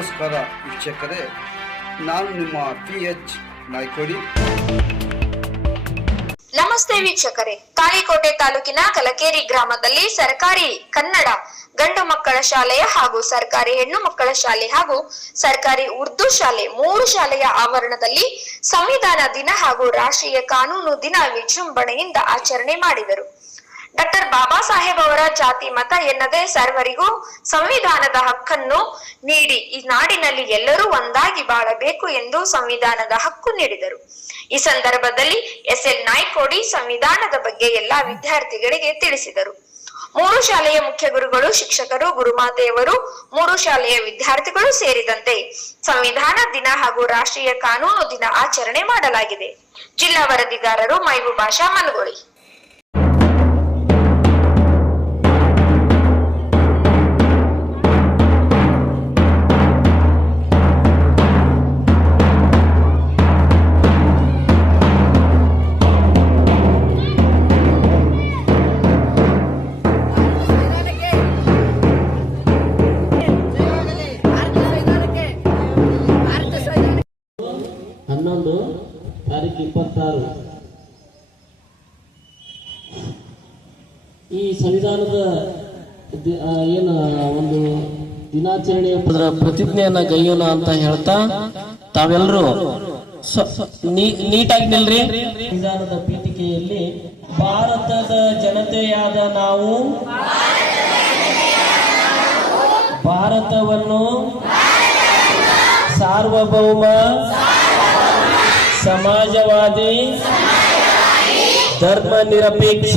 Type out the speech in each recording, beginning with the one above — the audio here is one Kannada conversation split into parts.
ನಮಸ್ಕಾರ ವೀಕ್ಷಕರೇ, ನಾನು ನಿಮ್ಮ ಪಿ ಎಚ್ ನಾಯ್ಕೋಡಿ. ನಮಸ್ತೆ ವೀಕ್ಷಕರೇ ತಾಳಿಕೋಟೆ ತಾಲೂಕಿನ ಕಲಕೇರಿ ಗ್ರಾಮದಲ್ಲಿ ಸರ್ಕಾರಿ ಕನ್ನಡ ಗಂಡು ಮಕ್ಕಳ ಶಾಲೆಯ ಹಾಗೂ ಸರ್ಕಾರಿ ಹೆಣ್ಣು ಮಕ್ಕಳ ಶಾಲೆ ಹಾಗೂ ಸರ್ಕಾರಿ ಉರ್ದು ಶಾಲೆ ಮೂರು ಶಾಲೆಯ ಆವರಣದಲ್ಲಿ ಸಂವಿಧಾನ ದಿನ ಹಾಗೂ ರಾಷ್ಟ್ರೀಯ ಕಾನೂನು ದಿನ ವಿಜೃಂಭಣೆಯಿಂದ ಆಚರಣೆ ಮಾಡಿದರು. ಡಾಕ್ಟರ್ ಬಾಬಾ ಸಾಹೇಬ್ ಅವರ ಜಾತಿ ಮತ ಎನ್ನದೇ ಸರ್ವರಿಗೂ ಸಂವಿಧಾನದ ಹಕ್ಕನ್ನು ನೀಡಿ, ಈ ನಾಡಿನಲ್ಲಿ ಎಲ್ಲರೂ ಒಂದಾಗಿ ಬಾಳಬೇಕು ಎಂದು ಸಂವಿಧಾನದ ಹಕ್ಕು ನೀಡಿದರು. ಈ ಸಂದರ್ಭದಲ್ಲಿ ಎಸ್ ಎಲ್ ನಾಯ್ಕೋಡಿ ಸಂವಿಧಾನದ ಬಗ್ಗೆ ಎಲ್ಲಾ ವಿದ್ಯಾರ್ಥಿಗಳಿಗೆ ತಿಳಿಸಿದರು. ಮೂರು ಶಾಲೆಯ ಮುಖ್ಯ ಗುರುಗಳು, ಶಿಕ್ಷಕರು, ಗುರುಮಾತೆಯವರು, ಮೂರು ಶಾಲೆಯ ವಿದ್ಯಾರ್ಥಿಗಳು ಸೇರಿದಂತೆ ಸಂವಿಧಾನ ದಿನ ಹಾಗೂ ರಾಷ್ಟ್ರೀಯ ಕಾನೂನು ದಿನ ಆಚರಣೆ ಮಾಡಲಾಗಿದೆ. ಜಿಲ್ಲಾ ವರದಿಗಾರರು ಮೈಬು ಮನಗೋಳಿ. ಹನ್ನೊಂದು ಈ ಸಂವಿಧಾನದ ಏನು ಒಂದು ದಿನಾಚರಣೆಯ ಪ್ರತಿಜ್ಞೆಯನ್ನ ಗೈಯೋಣ ಅಂತ ಹೇಳ್ತಾ ತಾವೆಲ್ಲರೂ ನೀಟಾಗಿ ನಿಲ್ರಿ. ಸಂವಿಧಾನದ ಪೀಠಿಕೆಯಲ್ಲಿ ಭಾರತದ ಜನತೆಯಾದ ನಾವು ಭಾರತವನ್ನು ಸಾರ್ವಭೌಮ ಸಮಾಜವಾದಿ ಧರ್ಮ ನಿರಪೇಕ್ಷ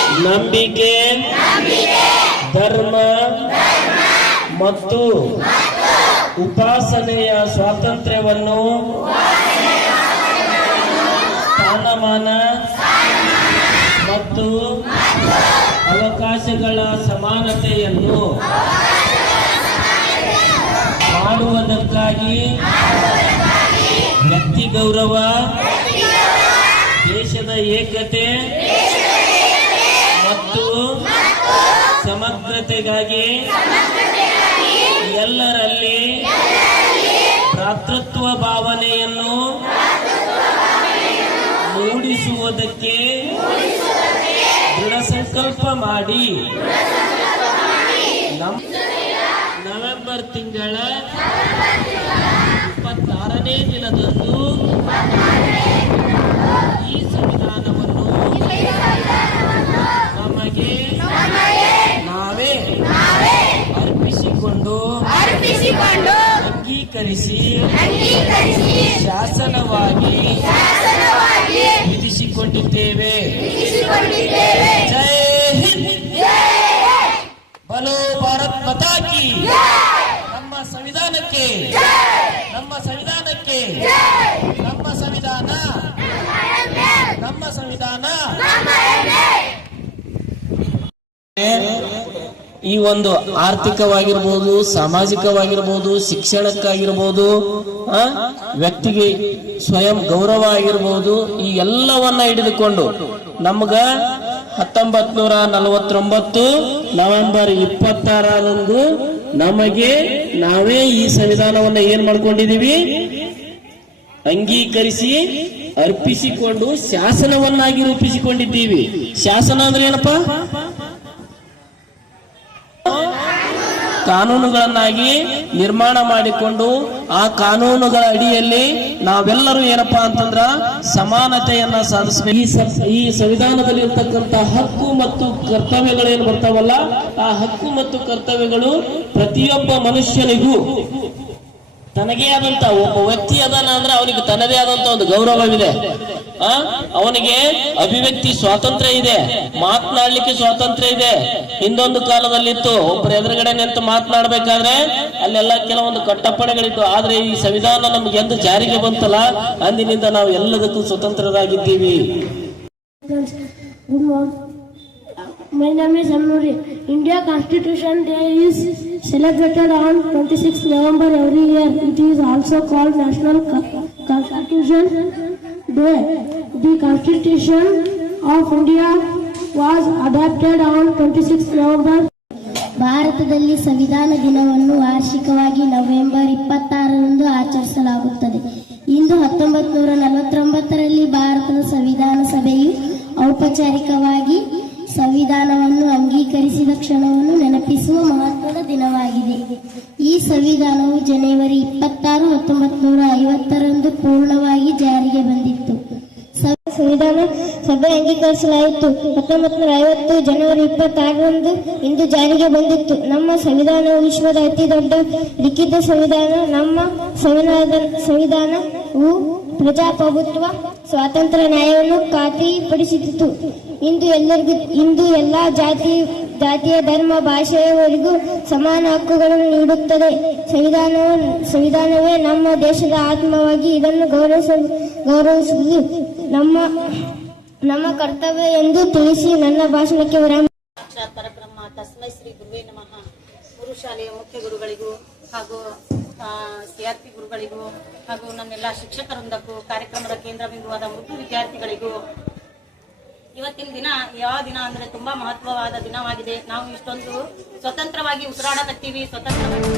ನಂಬಿಕೆ ಧರ್ಮ ಮತ್ತು ಉಪಾಸನೆಯ ಸ್ವಾತಂತ್ರ್ಯವನ್ನು ಸ್ಥಾನಮಾನ ಮತ್ತು ಅವಕಾಶಗಳ ಸಮಾನತೆಯನ್ನು ಮಾಡುವುದಕ್ಕಾಗಿ ವ್ಯಕ್ತಿ ಗೌರವ ದೇಶದ ಏಕತೆ ಮತ್ತು ಸಮಗ್ರತೆಗಾಗಿ ಎಲ್ಲರಲ್ಲಿ ಭ್ರಾತೃತ್ವ ಭಾವನೆಯನ್ನು ಮೂಡಿಸುವುದಕ್ಕೆ ದೃಢ ಸಂಕಲ್ಪ ಮಾಡಿ ನವೆಂಬರ್ ತಿಂಗಳ ಇಪ್ಪತ್ತಾರನೇ ದಿನದಂದು ಈ ಸಂವಿಧಾನವನ್ನು ನಮಗೆ ನಾವೇ ಅರ್ಪಿಸಿಕೊಂಡು ಅರ್ಪಿಸಿಕೊಂಡು ಅಂಗೀಕರಿಸಿ. ಶಾಸನವಾಗಿ ವಿಧಿಸಿಕೊಂಡಿದ್ದೇವೆ ಜೈ ಹಿಂದ್. ಬಲೋ ಭಾರತ್ ಮಾತಾ ಕಿ ನಮ್ಮ ಸಂವಿಧಾನಕ್ಕೆ. ನಮ್ಮ ಸಂವಿಧಾನಕ್ಕೆ. ನಮ್ಮ ಸಂವಿಧಾನ. ನಮ್ಮ ಸಂವಿಧಾನ. ಈ ಒಂದು ಆರ್ಥಿಕವಾಗಿರ್ಬೋದು ಸಾಮಾಜಿಕವಾಗಿರ್ಬೋದು ಶಿಕ್ಷಣಕ್ಕಾಗಿರ್ಬೋದು ಆ, ವ್ಯಕ್ತಿಗೆ ಸ್ವಯಂ ಗೌರವ ಆಗಿರ್ಬೋದು ಈ ಎಲ್ಲವನ್ನ ಹಿಡಿದುಕೊಂಡು ನಮ್ಗ ಹತ್ತೊಂಬತ್ ನೂರ ನಲವತ್ತೊಂಬತ್ತು ನವೆಂಬರ್ ಇಪ್ಪತ್ತಾರರಂದು ನಮಗೆ ನಾವೇ ಈ ಸಂವಿಧಾನವನ್ನ ಏನ್ ಮಾಡ್ಕೊಂಡಿದೀವಿ? ಅಂಗೀಕರಿಸಿ ಅರ್ಪಿಸಿಕೊಂಡು ಶಾಸನವನ್ನಾಗಿ ರೂಪಿಸಿಕೊಂಡಿದ್ದೀವಿ. ಶಾಸನ ಅಂದ್ರೆ ಏನಪ್ಪಾ? ಕಾನೂನುಗಳನ್ನಾಗಿ ನಿರ್ಮಾಣ ಮಾಡಿಕೊಂಡು ಆ ಕಾನೂನುಗಳ ಅಡಿಯಲ್ಲಿ ನಾವೆಲ್ಲರೂ ಏನಪ್ಪಾ ಅಂತಂದ್ರ ಸಮಾನತೆಯನ್ನ ಸಾಧಿಸಬೇಕು. ಈ ಸಂವಿಧಾನದಲ್ಲಿ ಇರ್ತಕ್ಕಂತ ಹಕ್ಕು ಮತ್ತು ಕರ್ತವ್ಯಗಳೇನು ಬರ್ತಾವಲ್ಲ, ಆ ಹಕ್ಕು ಮತ್ತು ಕರ್ತವ್ಯಗಳು ಪ್ರತಿಯೊಬ್ಬ ಮನುಷ್ಯನಿಗೂ ತನಗೇ ಆದಂತ ಒಬ್ಬ ವ್ಯಕ್ತಿ ಅದಾನ ಅಂದ್ರೆ ಅವನಿಗೆ ತನ್ನದೇ ಆದಂತ ಒಂದು ಗೌರವವಿದೆ. ಅವನಿಗೆ ಅಭಿವ್ಯಕ್ತಿ ಸ್ವಾತಂತ್ರ್ಯ ಇದೆ, ಮಾತನಾಡ್ಲಿಕ್ಕೆ ಸ್ವಾತಂತ್ರ್ಯ ಇದೆ. ಹಿಂದೊಂದು ಕಾಲದಲ್ಲಿತ್ತು ಒಬ್ಬರ ಎದುರುಗಡೆ ನಿಂತು ಮಾತನಾಡ್ಬೇಕಾದ್ರೆ ಅಲ್ಲೆಲ್ಲ ಕೆಲವೊಂದು ಕಟ್ಟಪ್ಪಣೆಗಳಿತ್ತು. ಆದ್ರೆ ಈ ಸಂವಿಧಾನ ನಮ್ಗೆ ಎಂದು ಜಾರಿಗೆ ಬಂತಲ್ಲ, ಅಂದಿನಿಂದ ನಾವು ಎಲ್ಲದಕ್ಕೂ ಸ್ವತಂತ್ರರಾಗಿದ್ದೀವಿ. My name is Amnuri. India Constitution Day is celebrated on 26 November every year. It is also called National Co- Constitution. Day. The Constitution of India was adopted on 26 November ಭಾರತದಲ್ಲಿ ಸಂವಿಧಾನ ದಿನವನ್ನು ವಾರ್ಷಿಕವಾಗಿ ನವೆಂಬರ್ ಇಪ್ಪತ್ತಾರರಂದು ಆಚರಿಸಲಾಗುತ್ತದೆ ಇಂದು ಹತ್ತೊಂಬತ್ತು ನೂರ ನಲವತ್ತೊಂಬತ್ತರಲ್ಲಿ ಭಾರತದ ಸಂವಿಧಾನ ಸಭೆಯು ಔಪಚಾರಿಕವಾಗಿ ಸಂವಿಧಾನವನ್ನು ಅಂಗೀಕರಿಸಿದ ಕ್ಷಣವನ್ನು ನೆನಪಿಸುವ ಮಹತ್ವದ ದಿನವಾಗಿದೆ. ಈ ಸಂವಿಧಾನವು ಜನವರಿ ಇಪ್ಪತ್ತಾರು ಹತ್ತೊಂಬತ್ತು ನೂರ ಐವತ್ತರಂದು ಪೂರ್ಣವಾಗಿ ಜಾರಿಗೆ ಬಂದಿತ್ತು. ಸಂವಿಧಾನ ಸಭೆ ಅಂಗೀಕರಿಸಲಾಯಿತು. ಹತ್ತೊಂಬತ್ತು ನೂರ ಐವತ್ತು ಜನವರಿ ಇಪ್ಪತ್ತಾರರಂದು ಇಂದು ಜಾರಿಗೆ ಬಂದಿತ್ತು. ನಮ್ಮ ಸಂವಿಧಾನವು ವಿಶ್ವದ ಅತಿ ದೊಡ್ಡ ಲಿಖಿತ ಸಂವಿಧಾನ. ನಮ್ಮ ಸಂವಿಧಾನ ಸಂವಿಧಾನವು ಪ್ರಜಾಪ್ರಭುತ್ವ ಸ್ವಾತಂತ್ರ್ಯ ನ್ಯಾಯವನ್ನು ಖಾತ್ರಿಪಡಿಸಿತು ಇಂದು ಎಲ್ಲರಿಗೂ, ಇಂದು ಎಲ್ಲ ಜಾತಿ, ಜಾತಿಯ ಧರ್ಮ, ಭಾಷೆಯವರಿಗೂ ಸಮಾನ ಹಕ್ಕುಗಳನ್ನು ನೀಡುತ್ತದೆ. ಸಂವಿಧಾನವು, ಸಂವಿಧಾನವೇ ನಮ್ಮ ದೇಶದ ಆತ್ಮವಾಗಿ ಇದನ್ನು ಗೌರವಿಸ, ಗೌರವಿಸುವುದು ನಮ್ಮ ನಮ್ಮ ಕರ್ತವ್ಯ ಎಂದು ತಿಳಿಸಿ ನನ್ನ ಭಾಷಣಕ್ಕೆ ವಿರಾಮ. ಪರಬ್ರಹ್ಮ, ತಸ್ಮೈ ಶ್ರೀ ಗುರುವೇ ನಮಃ. ಗುರು ಶಾಲೆಯ ಮುಖ್ಯ ಗುರುಗಳಿಗೂ ಹಾಗೂ ಗುರುಗಳಿಗೂ ಹಾಗೂ ನನ್ನೆಲ್ಲ ಶಿಕ್ಷಕರೊಂದಕ್ಕೂ ಕಾರ್ಯಕ್ರಮದ ಕೇಂದ್ರ ಬಿಂದುವಾದ ಮೃದು ವಿದ್ಯಾರ್ಥಿಗಳಿಗೂ ಇವತ್ತಿನ ದಿನ, ಯಾವ ದಿನ ಅಂದ್ರೆ ತುಂಬಾ ಮಹತ್ವವಾದ ದಿನವಾಗಿದೆ. ನಾವು ಇಷ್ಟೊಂದು ಸ್ವತಂತ್ರವಾಗಿ ಉಸಿರಾಡಕತ್ತೀವಿ ಸ್ವತಂತ್ರವಾಗಿ